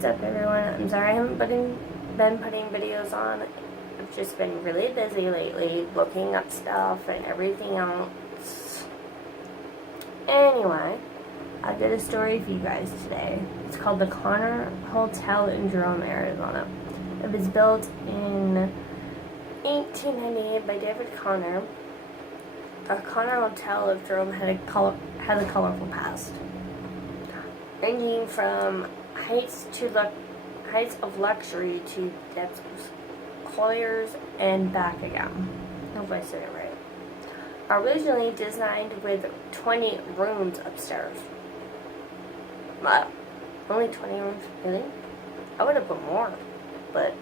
is up, everyone? I'm sorry I haven't been putting videos on. I've just been really busy lately looking up stuff and everything else. Anyway, I did a story for you guys today. It's called the Connor Hotel in Jerome, Arizona. It was built in 1898 by David Connor. The Connor Hotel of Jerome has a colorful past, ranging from heights of luxury to depths of colliers and back again. I hope I said it right. Originally designed with 20 rooms upstairs. Wow, only 20 rooms? Really? I would have put more, but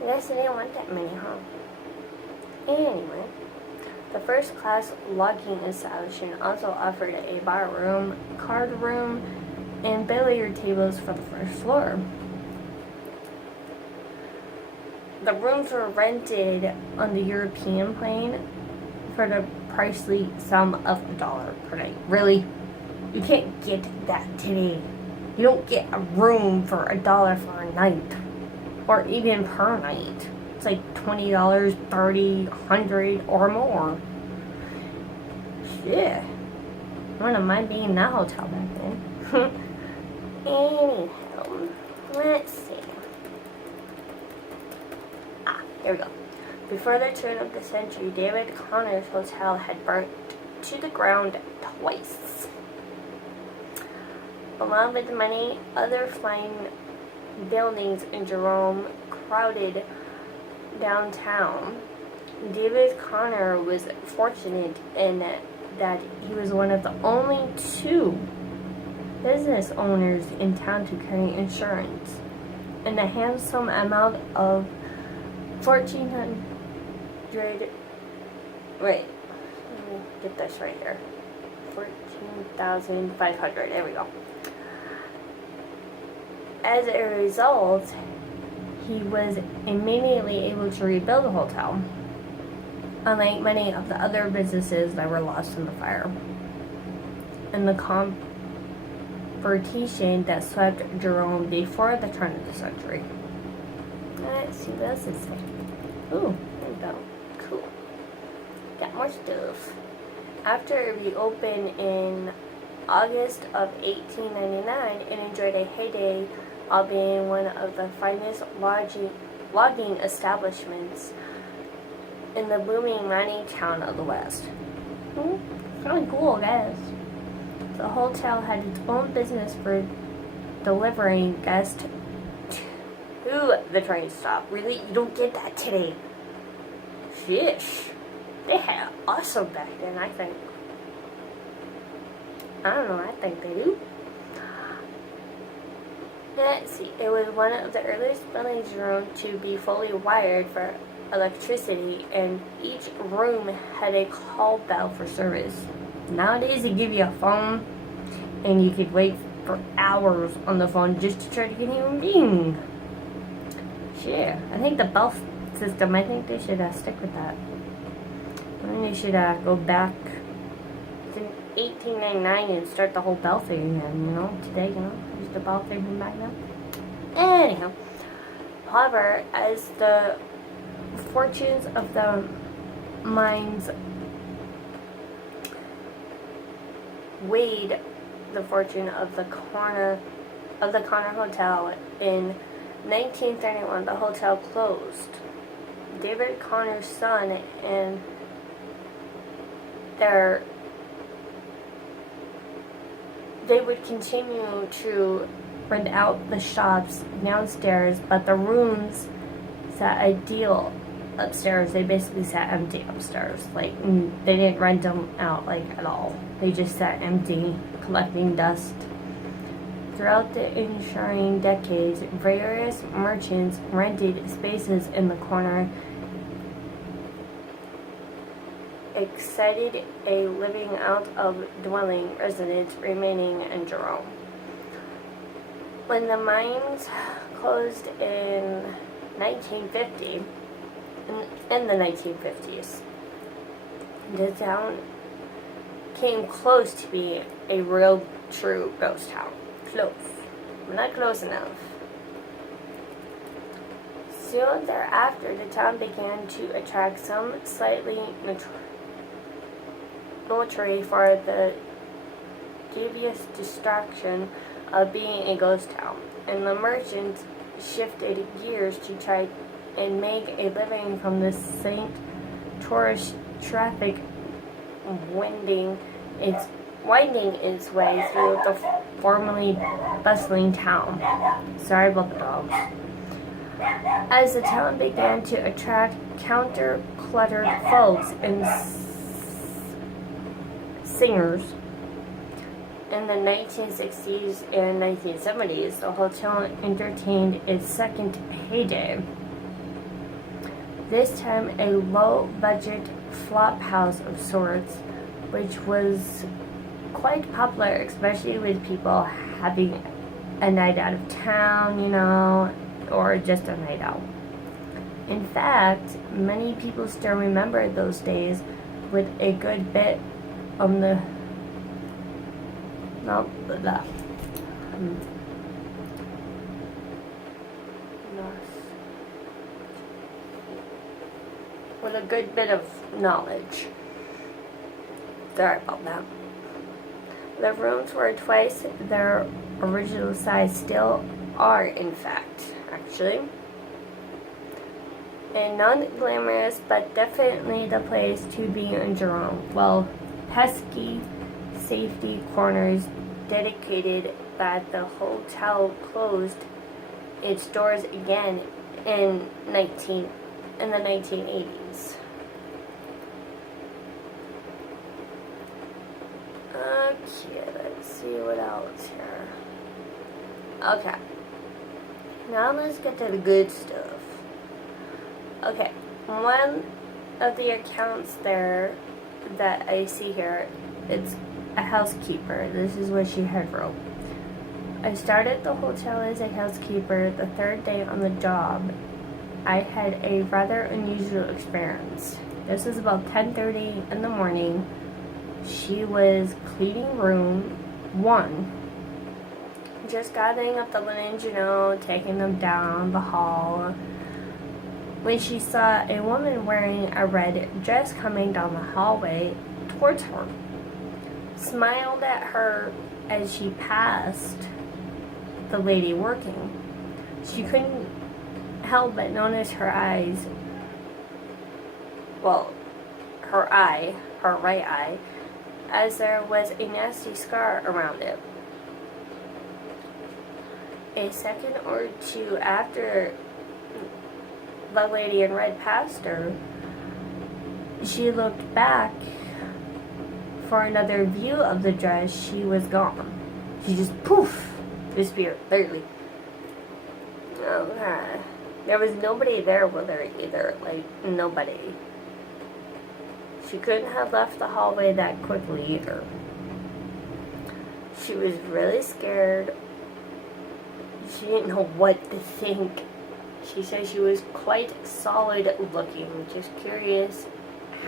I guess I didn't want that many, huh? Anyway, the first class lodging establishment also offered a bar room, card room, and billiard tables for the first floor. The rooms were rented on the European plane for the pricely sum of $1 per night. Really? You can't get that today. You don't get a room for $1 for a night. Or even per night. It's like $20, $30, $100 or more. Shit. I wouldn't mind being in that hotel back then. Anyhow, let's see. Here we go. Before the turn of the century, David Connor's hotel had burnt to the ground twice. Along with many other fine buildings in Jerome crowded downtown, David Connor was fortunate in that he was one of the only two business owners in town to carry insurance, and a handsome amount of $1,400. Wait, let me get this right here. $14,500. There we go. As a result, he was immediately able to rebuild the hotel, unlike many of the other businesses that were lost in the fire and the competition that swept Jerome before the turn of the century. Let's see what else it says. Ooh, there we go. Cool. Got more stuff. After it reopened in August of 1899, it enjoyed a heyday of being one of the finest logging establishments in the booming mining town of the West. Kind of cool, guys. The hotel had its own business for delivering guests to the train stop. Really? You don't get that today. Fish. They had it awesome back then, I think. I don't know, I think they do. Let's see. It was one of the earliest buildings in Rome to be fully wired for electricity, and each room had a call bell for service. Nowadays, they give you a phone, and you could wait for hours on the phone just to try to get a human being. Yeah, I think the bell system, I think they should stick with that. I think they should go back to 1899 and start the whole bell thing again, you know, today, you know, use the bell thing from back then. Anyhow, however, as the fortunes of the mines weighed the fortune of the Connor Hotel in 1931, the hotel closed. David Connor's son and they would continue to rent out the shops downstairs, but the rooms sat ideal upstairs. They basically sat empty upstairs. Like, they didn't rent them out, like, at all. They just sat empty, collecting dust. Throughout the ensuing decades, various merchants rented spaces in the corner, excited a living out of dwelling residents remaining in Jerome. When the mines closed in 1950, in the 1950s, the town came close to be a real true ghost town. Close. I'm not close enough. Soon thereafter, the town began to attract some slightly notoriety for the dubious distraction of being a ghost town, and the merchants shifted gears to try and make a living from the St. Tourist traffic winding its way through the formerly bustling town. Sorry about the dogs. As the town began to attract counter-cluttered folks and singers in the 1960s and 1970s, the hotel entertained its second heyday. This time a low-budget flop house of sorts, which was quite popular, especially with people having a night out of town, or just a night out. In fact, many people still remember those days with a good bit on the with a good bit of knowledge. Sorry about that. The rooms were twice their original size, still are in fact, actually. And non-glamorous, but definitely the place to be in Jerome. Well, pesky safety corners dedicated that the hotel closed its doors again in the 1980s. Okay, let's see what else here. Okay, now let's get to the good stuff. Okay, one of the accounts there that I see here, it's a housekeeper. This is what she had wrote. I started the hotel as a housekeeper the third day on the job. I had a rather unusual experience. This was about 10:30 in the morning. She was cleaning room 1. Just gathering up the linens, taking them down the hall, when she saw a woman wearing a red dress coming down the hallway towards her. Smiled at her as she passed the lady working. She couldn't help but notice her eyes. Well, her right eye, as there was a nasty scar around it. A second or two after the lady in red passed her, she looked back for another view of the dress. She was gone. She just poof, disappeared, literally. Okay. There was nobody there with her either, nobody. She couldn't have left the hallway that quickly either. She was really scared. She didn't know what to think. She said she was quite solid looking. Just curious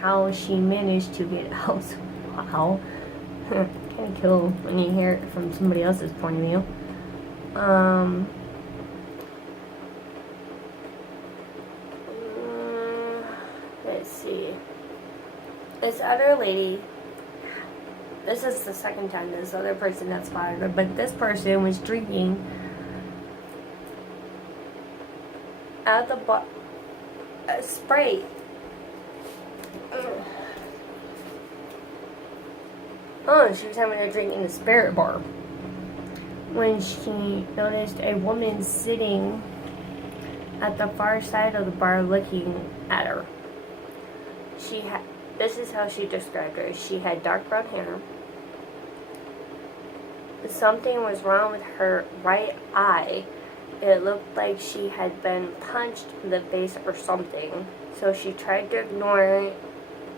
how she managed to get out. Wow. Kind of cool when you hear it from somebody else's point of view. Let's see. This other lady, this is the second time this other person has spotted her, but this person was drinking out of the Sprite. Oh, she was having a drink in the spirit bar when she noticed a woman sitting at the far side of the bar looking at her. This is how she described her. She had dark brown hair. Something was wrong with her right eye. It looked like she had been punched in the face or something. So she tried to ignore it,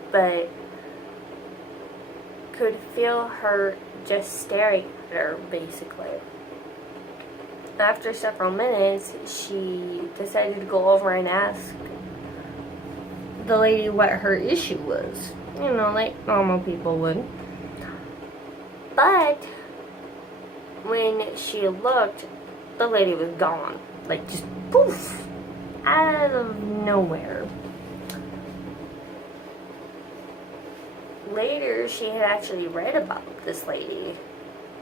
but could feel her just staring at her, basically. After several minutes, she decided to go over and ask the lady what her issue was. Like normal people would. But when she looked, the lady was gone. Like, just poof! Out of nowhere. Later, she had actually read about this lady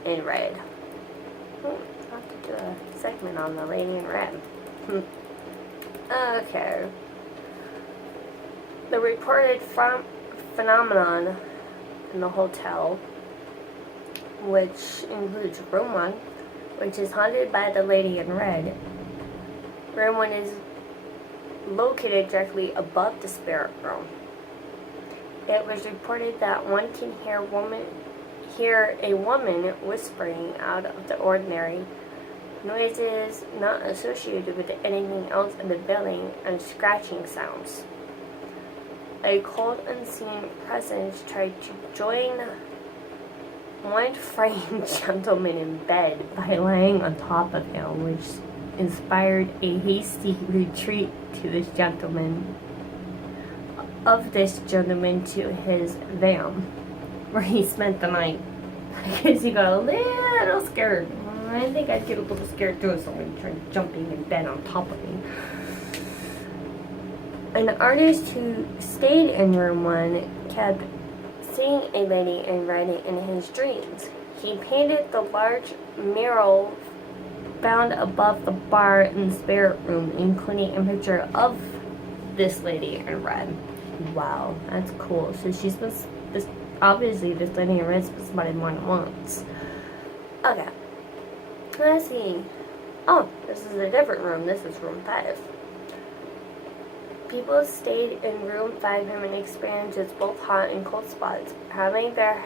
in red. I'll have to do a segment on the lady in red. Okay. The reported phenomenon in the hotel, which includes room 1, which is haunted by the lady in red. Room 1 is located directly above the spirit room. It was reported that one can hear a woman whispering out of the ordinary, noises not associated with anything else in the building, and scratching sounds. A cold, unseen presence tried to join one framed gentleman in bed by lying on top of him, which inspired a hasty retreat to this gentleman to his van, where he spent the night. Because he got a little scared. I think I'd get a little scared too if someone tried jumping in bed on top of me. An artist who stayed in room 1 kept seeing a lady in red in his dreams. He painted the large mural found above the bar in the spirit room, including a picture of this lady in red. Wow, that's cool. So she's been obviously this lady in red's been spotted more than once. Okay. Let's see. Oh, this is a different room. This is room 5. People stayed in room 5 having experiences both hot and cold spots, having their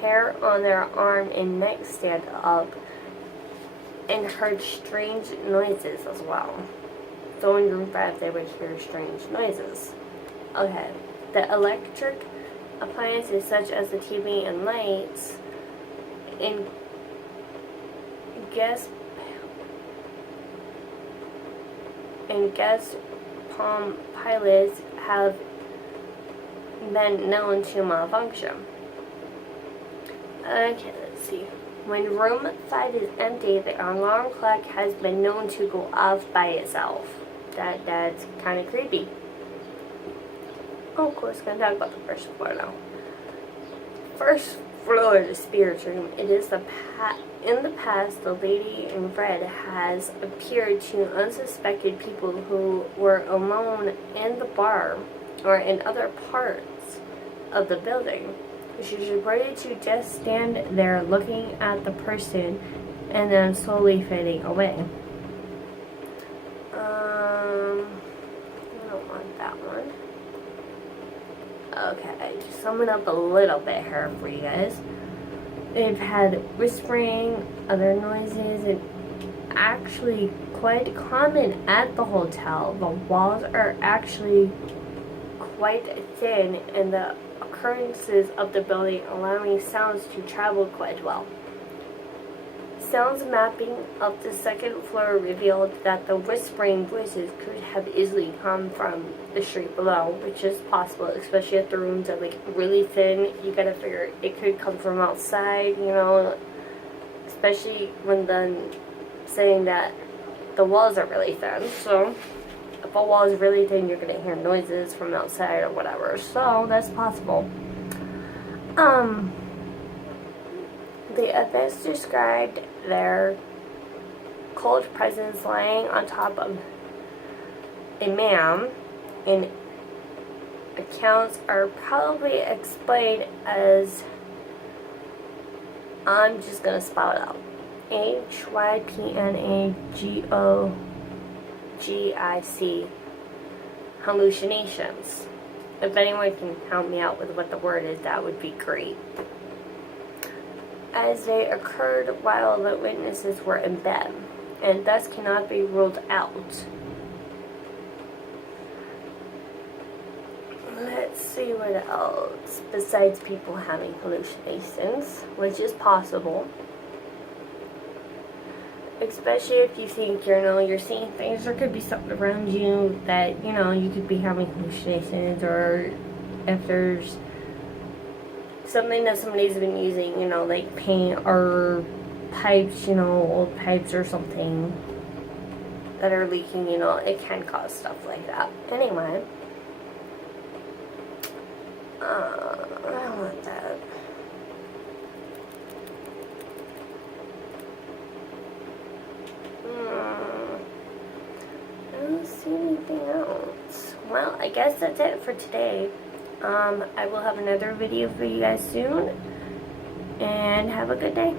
hair on their arm and neck stand up, and heard strange noises as well. So in room 5 they would hear strange noises. Okay. The electric appliances such as the TV and lights in guest Palm pilots have been known to malfunction. Okay, let's see. When room 5 is empty, the alarm clock has been known to go off by itself. That's kind of creepy. Oh, of course, gonna talk about the first floor now. First floor, the spirit room. It is in the past, the lady in red has appeared to unsuspected people who were alone in the bar or in other parts of the building. She's reported to just stand there looking at the person and then slowly fading away. I don't want that one. Okay, to sum it up a little bit here for you guys. They've had whispering, other noises, and actually quite common at the hotel. The walls are actually quite thin, and the occurrences of the building allowing sounds to travel quite well. Sounds mapping of the second floor revealed that the whispering voices could have easily come from the street below, which is possible, especially if the rooms are like really thin. You gotta figure it could come from outside, you know, especially when then saying that the walls are really thin. So if a wall is really thin, you're gonna hear noises from outside or whatever. So that's possible. The events described their cold presence lying on top of a man in accounts are probably explained as, I'm just going to spell it out, hypnagogic, hallucinations. If anyone can help me out with what the word is, that would be great. As they occurred while the witnesses were in bed, and thus cannot be ruled out. Let's see what else, besides people having hallucinations, which is possible. Especially if you think, you're seeing things, there could be something around you that, you could be having hallucinations, or if there's something that somebody's been using, like paint or pipes, you know, old pipes or something that are leaking, you know, it can cause stuff like that. Anyway, I don't want that. I don't see anything else. Well, I guess that's it for today. I will have another video for you guys soon, and have a good day.